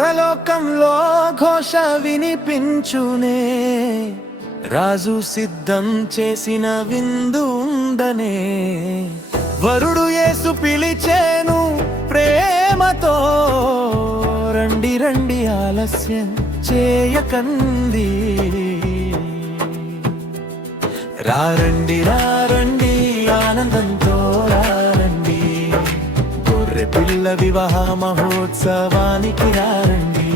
పరలోకంలో ఘోష వినిపించునే, రాజు సిద్ధం చేసిన విందు ఉందనే. వరుడు యేసు పిలిచేను ప్రేమతో, రండి రండి ఆలస్యం చేయకండి. రారండి రారండి ఆనందంతో రారండి, గొర్రె పిల్ల వివాహ మహోత్సవానికి రారండి.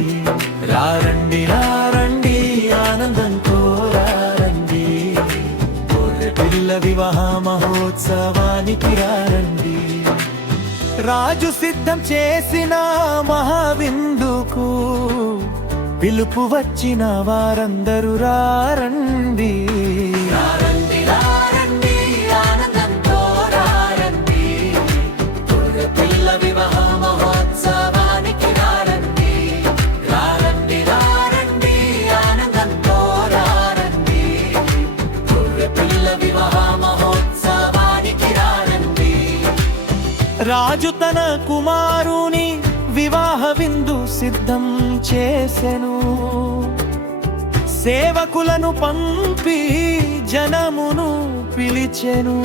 రారండి రారండి ఆనందంతో రారండి, గొర్రె పిల్ల వివాహ మహోత్సవానికి రారండి. రాజు సిద్ధం చేసిన మహావిందుకు పిలుపు వచ్చిన వారందరూ రారండి. రారండి రారండి ఆనందంతో రారండి, గొర్రె పిల్ల వివాహ మహోత్సవానికి రారండి. రారండి రారండి ఆనందంతో రారండి, గొర్రె పిల్ల వివాహ మహోత్సవానికి రారండి. రాజు తన కుమారుని వివాహ విందు సిద్ధం చేసెను, సేవకులను పంపి జనమును పిలిచెను.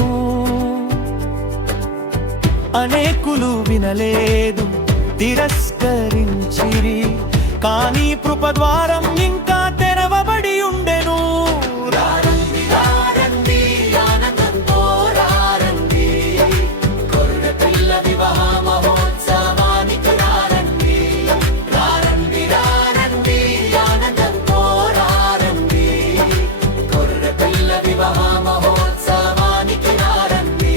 అనేకులు వినలేదు, తిరస్కరించిరి, కానీ కృపద్వారం ఇంకా తెరవబడి ఉండెను. రారండి రారండి ఆనందంతో రారండి, గొర్రె పిల్ల వివాహ మహోత్సవానికి రారండి. రారండి రారండి ఆనందంతో రారండి, గొర్రె పిల్ల వివాహ మహోత్సవానికి రారండి.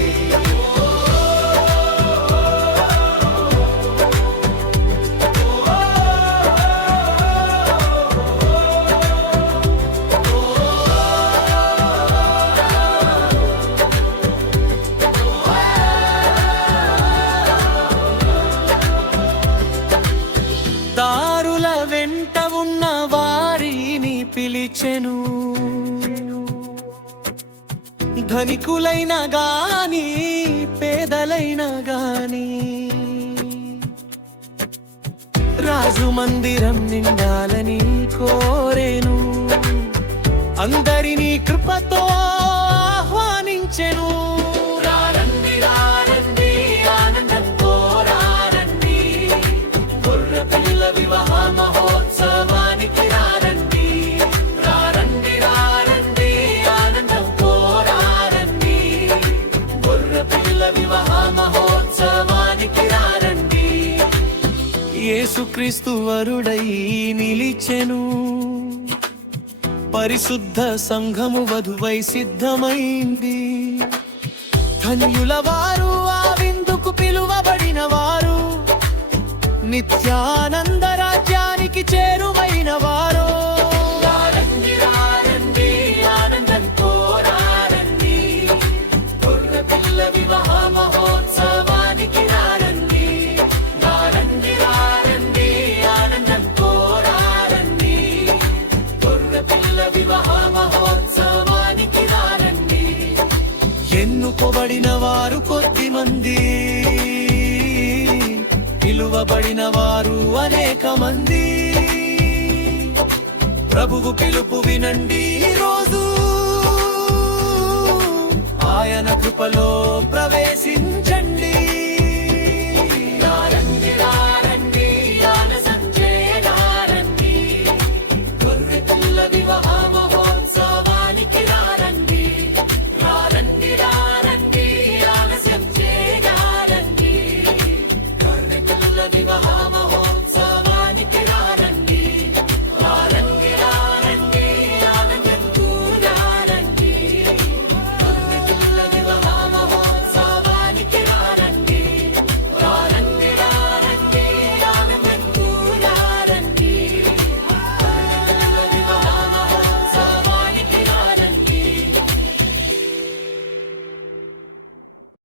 దారుల వెంట ఉన్న వారిని పిలిచెను, ధనికులైన గాని పేదలైన గాని. రాజు మందిరం నిండాలని కోరేను, అందరినీ కృపతో ఆహ్వానించెను. రారండి రారండి ఆనందంతో రారండి, గొర్రె పిల్ల వివాహ మహోత్సవానికి రారండి. రారండి రారండి ఆనందంతో రారండి, గొర్రె పిల్ల వివాహ మహోత్సవానికి రారండి. యేసుక్రీస్తు వరుడై నిలిచెను, పరిశుద్ధ సంఘము వధువై సిద్ధమైంది. ధన్యుల వారు ఆ విందుకు పిలువబడిన వారు, నిత్యానంద రాజ్యానికి చేరువైన వారు. రారండి రారండి ఆనందంతో రారండి, గొర్రె పిల్ల వివాహ మహోత్సవానికి రారండి. రారండి రారండి ఆనందంతో రారండి, గొర్రె పిల్ల వివాహ మహోత్సవానికి రారండి. ఎన్నుకోబడిన వారు కొద్ది మంది, పిలువబడిన వారు అనేక మంది. ప్రభువు పిలుపు వినండి ఈ రోజు, ఆయన కృపలో ప్రవేశించండి.